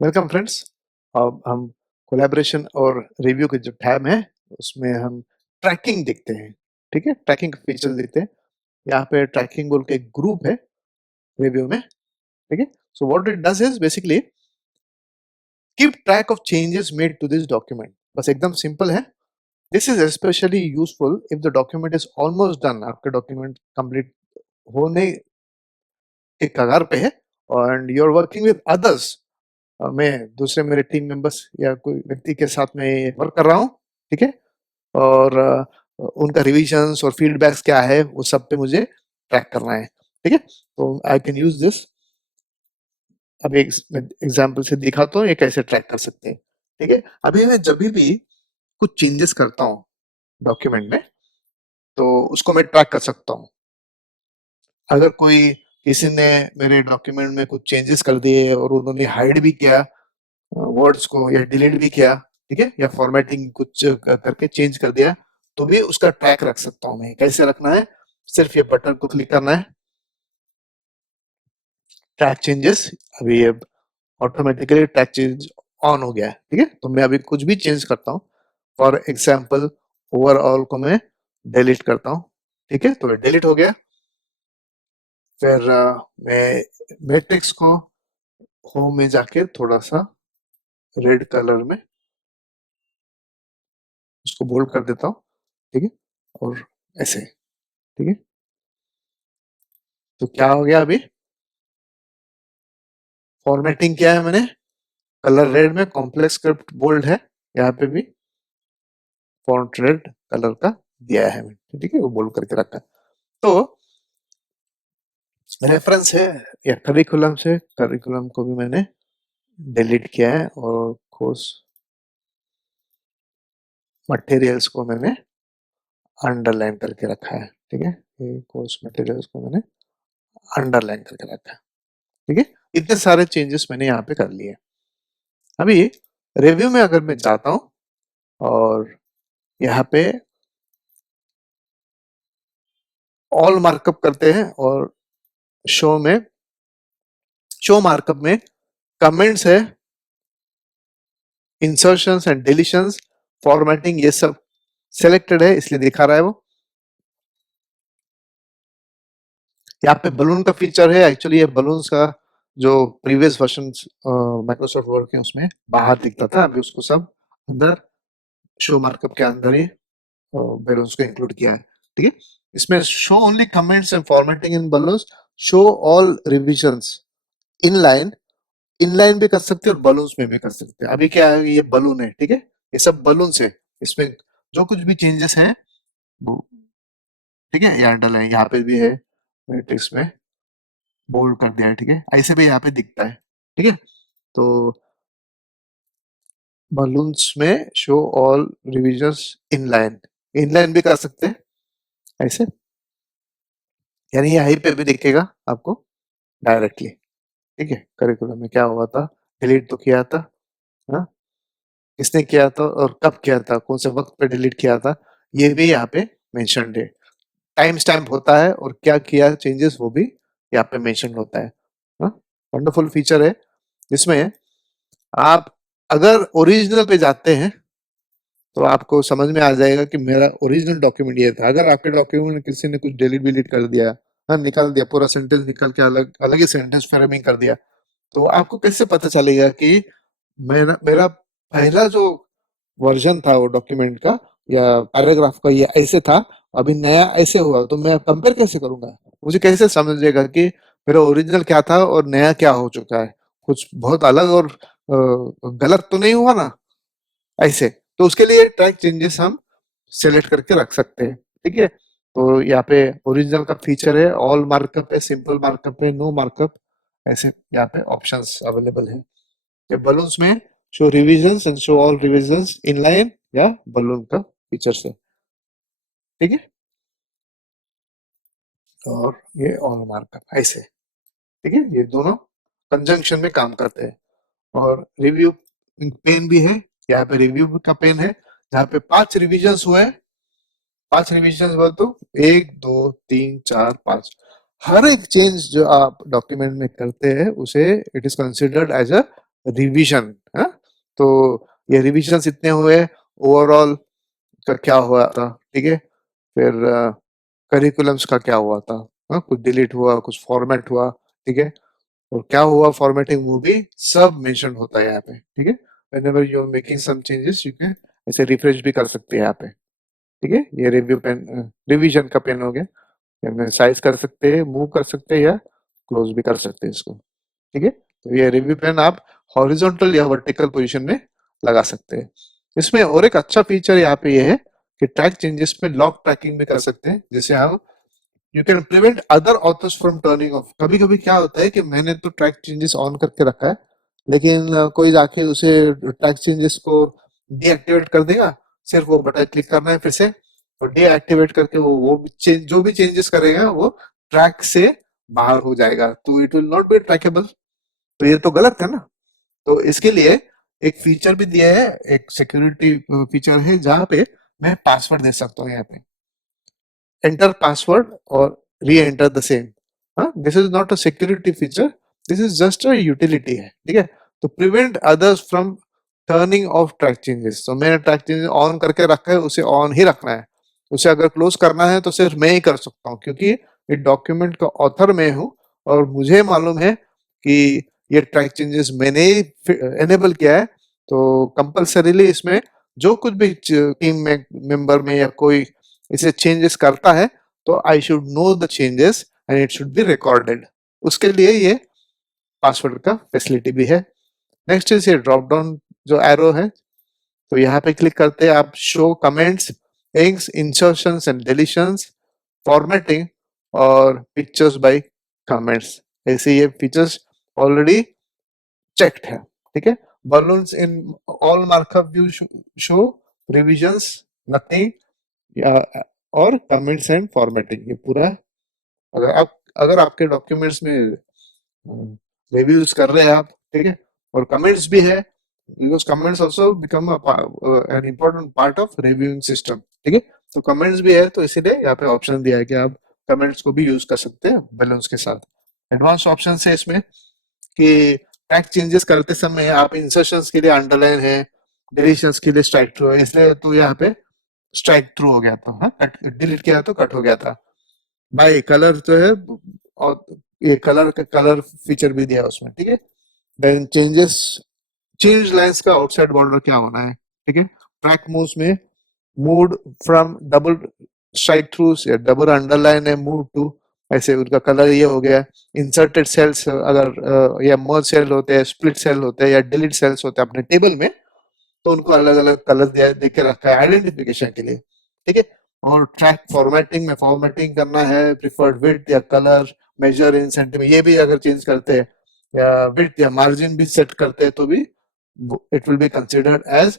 Welcome friends. अब हम collaboration और रिव्यू के जो टैब है उसमें हम ट्रैकिंग देखते हैं। ठीक है, ट्रैकिंग फीचर देखते हैं। यहाँ पे ट्रैकिंग बोल के एक ग्रुप है रिव्यू में। ठीक है, so what it does is basically keep track of changes made to this document. बस एकदम सिंपल है। This is especially useful if the document is almost done. आपका डॉक्यूमेंट कंप्लीट होने के कगार पे है और you are working with others. मैं दूसरे मेरे टीम मेंबर्स या कोई व्यक्ति के साथ में वर्क कर रहा हूँ। ठीक है, और उनका रिविजन्स और फीडबैक्स क्या है वो सब पे मुझे ट्रैक करना है। ठीक है, तो आई कैन यूज दिस। अभी एक एग्जाम्पल से दिखाता हूँ ये कैसे ट्रैक कर सकते हैं। ठीक है, अभी मैं जब भी कुछ चेंजेस करता हूँ डॉक्यूमेंट में तो उसको मैं ट्रैक कर सकता हूँ। अगर कोई किसी ने मेरे डॉक्यूमेंट में कुछ चेंजेस कर दिए और उन्होंने हाइड भी किया वर्ड्स को या डिलीट भी किया, ठीक है, या फॉर्मेटिंग कुछ करके चेंज कर दिया, तो भी उसका ट्रैक रख सकता हूँ मैं। कैसे रखना है? सिर्फ ये बटन को क्लिक करना है, ट्रैक चेंजेस। अभी ये ऑटोमेटिकली ट्रैक चेंज ऑन हो गया है। ठीक है, तो मैं अभी कुछ भी चेंज करता हूँ, फॉर एग्जाम्पल ओवरऑल को मैं डिलीट करता हूँ। ठीक है, तो डिलीट हो गया। फिर मैं मैट्रिक्स को होम में जाके थोड़ा सा रेड कलर में उसको बोल्ड कर देता हूँ। ठीक है, और ऐसे। ठीक है, तो क्या हो गया? अभी फॉर्मेटिंग किया है मैंने, कलर रेड में, कॉम्प्लेक्स स्क्रिप्ट बोल्ड है, यहाँ पे भी फॉन्ट रेड कलर का दिया है मैंने। ठीक है, वो बोल्ड करके रखा है। तो रेफरेंस है या करिकुलम से, करिकुलम को भी मैंने डिलीट किया है और कोर्स मटेरियल्स को मैंने अंडरलाइन करके रखा है। ठीक है, ये कोर्स मटेरियल्स को मैंने अंडरलाइन करके रखा है। ठीक है, इतने सारे चेंजेस मैंने यहाँ पे कर लिए। अभी रिव्यू में अगर मैं जाता हूँ और यहाँ पे ऑल मार्कअप करते हैं और शो में, शो मार्कअप में कमेंट्स है, इंसर्शंस एंड डिलीशंस, फॉर्मेटिंग, ये सब सिलेक्टेड है इसलिए दिखा रहा है वो। यहाँ पे बलून का फीचर है। एक्चुअली ये बलून्स का जो प्रीवियस वर्जन माइक्रोसॉफ्ट वर्ड के उसमें बाहर दिखता था, अभी उसको सब अंदर शो मार्कअप के अंदर ही बलून्स को इंक्लूड किया है। ठीक है, इसमें show only comments and formatting in balloons, show all revisions in line. Inline भी कर सकते हैं और बलून्स में भी कर सकते हैं। अभी क्या है, ये बलून है। ठीक है, ये सब बलून है। इसमें जो कुछ भी चेंजेस है वो, ठीक है, ये अंडरलाइन यहाँ पे भी है, मैट्रिक्स में बोल्ड कर दिया है। ठीक है, ऐसे भी यहाँ पे दिखता है। ठीक है, तो बलून्स में show all revisions inline, inline भी कर सकते हैं ऐसे, यानी यहीं पे भी दिखेगा आपको डायरेक्टली। ठीक है, करिकुलम में क्या हुआ था, डिलीट तो किया था, हाँ, किसने किया था और कब किया था, कौन से वक्त पे डिलीट किया था, ये भी यहाँ पे मेंशन है। टाइम स्टैम्प होता है और क्या किया चेंजेस वो भी यहाँ पे मेंशन होता है। हाँ, वंडरफुल फीचर है जिसमें आप अगर ओरिजिनल पे जाते हैं तो आपको समझ में आ जाएगा कि मेरा ओरिजिनल डॉक्यूमेंट ये था। अगर आपके डॉक्यूमेंट में किसी ने कुछ डिलीट विलीट कर दिया, हाँ, निकाल दिया, पूरा सेंटेंस निकाल के अलग अलग ही सेंटेंस फ्रेमिंग कर दिया, तो आपको कैसे पता चलेगा कि मेरा मेरा पहला जो वर्जन था वो डॉक्यूमेंट का या पैराग्राफ का ये ऐसे था, अभी नया ऐसे हुआ, तो मैं कंपेयर कैसे करूंगा? मुझे कैसे समझेगा कि मेरा ओरिजिनल क्या था और नया क्या हो चुका है? कुछ बहुत अलग और गलत तो नहीं हुआ ना ऐसे? तो उसके लिए ट्रैक चेंजेस हम सेलेक्ट करके रख सकते हैं। ठीक है, तो यहाँ पे ओरिजिनल का फीचर है, ऑल मार्कअप है, सिंपल मार्कअप है, नो मार्कअप, ऐसे यहाँ पे ऑप्शंस अवेलेबल है। ये बलून्स में show revisions and show all revisions inline या बलून का फीचर्स है। ठीक है, और ये ऑल मार्कअप ऐसे। ठीक है, ये दोनों कंजंक्शन में काम करते हैं। और रिव्यू पेन भी है, यहाँ पे रिव्यू का पेन है जहाँ पे 5 रिविजन्स हुए हैं। 5 रिविजन्स बोल तो 1 2 3 4 5, हर एक चेंज जो आप डॉक्यूमेंट में करते हैं उसे it is considered as a revision, हाँ? तो ये रिविजन्स इतने हुए, ओवरऑल का क्या हुआ था, ठीक है? फिर करिकुलम्स का क्या हुआ था, हाँ? कुछ डिलीट हुआ, कुछ फॉर्मेट हुआ, ठीक है? और क्या हुआ फॉर्मेटिंग वो भी सब मेंशन होता है यहाँ पे, ठीक है? Whenever you are making some changes you can ऐसे रिफ्रेश भी कर सकते हैं यहाँ पे, ठीक है? ये रिव्यू पेन, रिवीजन का पेन हो गया, इसमें साइज कर सकते हैं, मूव कर सकते हैं या क्लोज भी कर सकते हैं इसको, ठीक है? तो ये रिव्यू पेन आप हॉरिजॉन्टल या वर्टिकल पोजीशन में लगा सकते हैं। इसमें और एक अच्छा फीचर यहाँ पे ये है कि ट्रैक चेंजेस में लॉक ट्रैकिंग भी कर सकते हैं, जैसे हम you can prevent other authors from turning of. कभी कभी क्या होता है कि मैंने तो ट्रैक चेंजेस ऑन करके रखा है, लेकिन कोई जाके उसे ट्रैक चेंजेस को डीएक्टिवेट कर देगा, सिर्फ वो बटन क्लिक करना है फिर से, और डीएक्टिवेट करके वो जो भी चेंजेस करेगा वो ट्रैक से बाहर हो जाएगा, तो it will not be trackable. तो ये तो गलत है ना। तो इसके लिए एक फीचर भी दिया है, एक सिक्योरिटी फीचर है जहां पे मैं पासवर्ड दे सकता हूँ यहाँ पे, enter password or re-enter the same। हाँ, this is not a security feature, this is just a utility है, ठीक है? तो prevent others from turning off track changes। तो मैंने track changes on करके रखा है, उसे on ही रखना है। उसे अगर close करना है तो सिर्फ मैं ही कर सकता हूँ, क्योंकि ये डॉक्यूमेंट का ऑथर मैं हूँ और मुझे मालूम है कि ये ट्रैक चेंजेस मैंने ही एनेबल किया है। तो कंपल्सरीली इसमें जो कुछ भी टीम मेंबर में या कोई इसे चेंजेस करता है तो I should know the changes and it should be recorded. उसके लिए ये पासवर्ड का फैसिलिटी भी है। नेक्स्ट इज ये ड्रॉप डाउन जो एरो है, तो यहाँ पे क्लिक करते हैं आप, show comments, inks, insertions and deletions, formatting और पिक्चर्स बाय कमेंट्स। ऐसे ये फीचर्स ऑलरेडी चेक्ड है, ठीक है? Balloons in all markup view show revisions nothing, या और कमेंट्स एंड फॉर्मेटिंग, ये पूरा अगर आपके डॉक्यूमेंट्स में रिव्यूज कर रहे हैं आप, ठीक है, और कमेंट्स भी है, because comments also become an important part of reviewing system, ठीक है? तो कमेंट्स भी है, तो इसीलिए यहाँ पे ऑप्शन दिया है कि आप कमेंट्स को भी यूज कर सकते हैं बैलून्स के साथ। एडवांस ऑप्शन है इसमें कि टैग चेंजेस करते समय आप इंसर्शंस के लिए अंडरलाइन है, डिलीशंस के लिए स्ट्राइक थ्रू है, इसलिए तो यहाँ पे स्ट्राइक थ्रू हो गया था, हाँ, कट डिलीट किया तो कट हो गया था। भाई कलर जो है, और ये कलर का कलर फीचर भी दिया है उसमें, ठीक है? देन चेंजेस, चेंज लाइंस का आउटसाइड बॉर्डर क्या होना है, ठीक है? ट्रैक मूव्स में mood from double strike through या डबल अंडरलाइन है मूव टू, ऐसे उनका कलर ये हो गया। इंसर्टेड सेल्स अगर या मर्ज सेल होते हैं, स्प्लिट सेल होते हैं या डिलीट सेल्स होते हैं अपने टेबल में, तो उनको अलग अलग कलर दिया दे के रखा है आइडेंटिफिकेशन के लिए, ठीक है? और ट्रैक फॉर्मेटिंग में फॉर्मेटिंग करना है, प्रिफर्ड विड्थ या कलर, मेजर इन सेंटीमीटर, ये भी अगर चेंज करते हैं या विड्थ या मार्जिन भी सेट करते हैं तो भी it will be considered as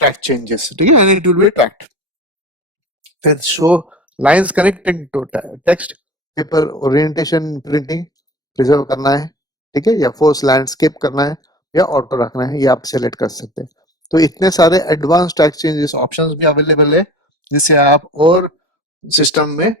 track changes, ठीक है? And it will be tracked. फिर show lines connecting to text, paper orientation printing preserve करना है, ठीक है, या फोर्स लैंडस्केप करना है या ऑटो रखना है, ये आप सेलेक्ट कर सकते हैं। तो इतने सारे एडवांस टैग चेंजेस ऑप्शंस भी अवेलेबल है, जिससे आप और सिस्टम में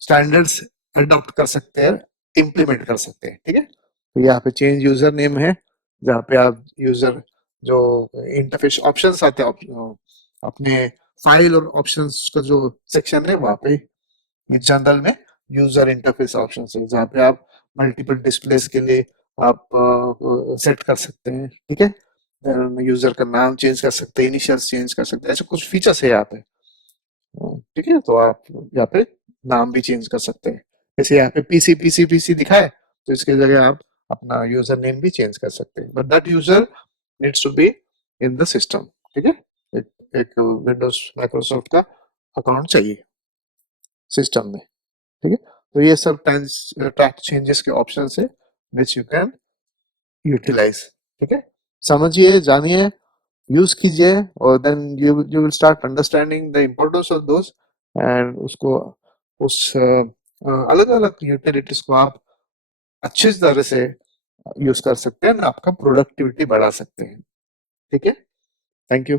स्टैंडर्ड्स अडॉप्ट कर सकते हैं, इम्प्लीमेंट कर सकते हैं, ठीक है? तो यहाँ पे चेंज यूजर नेम है, जहाँ पे आप यूजर जो इंटरफेस ऑप्शंस आते हैं अपने फाइल और ऑप्शंस का जो सेक्शन है वहाँ पे जनरल में यूजर इंटरफेस ऑप्शन है, जहाँ पे आप मल्टीपल डिस्प्लेस के लिए आप सेट कर सकते हैं, ठीक है? यूजर का नाम चेंज कर सकते हैं, इनिशियल्स चेंज कर सकते हैं, ऐसे कुछ फीचर्स है यहाँ पे, ठीक है? तो आप यहाँ पे नाम भी चेंज कर सकते हैं, जैसे यहाँ पे पीसी पीसी पीसी दिखा है, तो इसके जगह आप अपना यूजर नेम भी चेंज कर सकते हैं, but that user needs to be in the system, ठीक है? एक विंडोज माइक्रोसॉफ्ट का अकाउंट चाहिए सिस्टम में, ठीक है? तो ये सब ट्रैक चेंजेस के ऑप्शन है विच यू कैन यूटिलाइज, ठीक है? समझिए, जानिए, यूज कीजिए, और then you will start understanding the importance of those, and उसको उस अलग अलग यूटिलिटीज को आप अच्छी तरह से यूज कर सकते हैं, आपका प्रोडक्टिविटी बढ़ा सकते हैं, ठीक है? Thank you.